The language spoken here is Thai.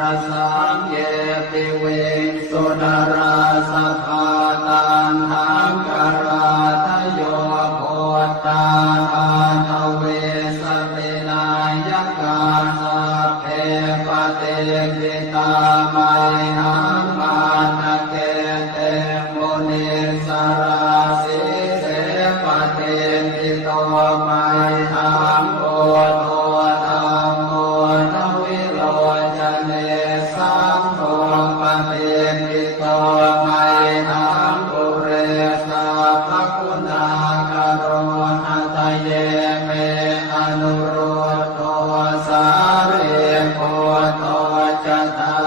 ระสังเยปิเวสุนราสภาตันทังกราทโยโพตาอาทเวสตินายกาสัพเพปเตปิตามัยหังมานะเกเตมุนิสราสิเสปเตปิโตมัยหังโอโทธัมโมทวิโรจเนสังโฆปเตปิโตมัยหังปุเรสัพพคุณาคารโรหัตเยเมอนุรุตโตสาเรโกโตจตา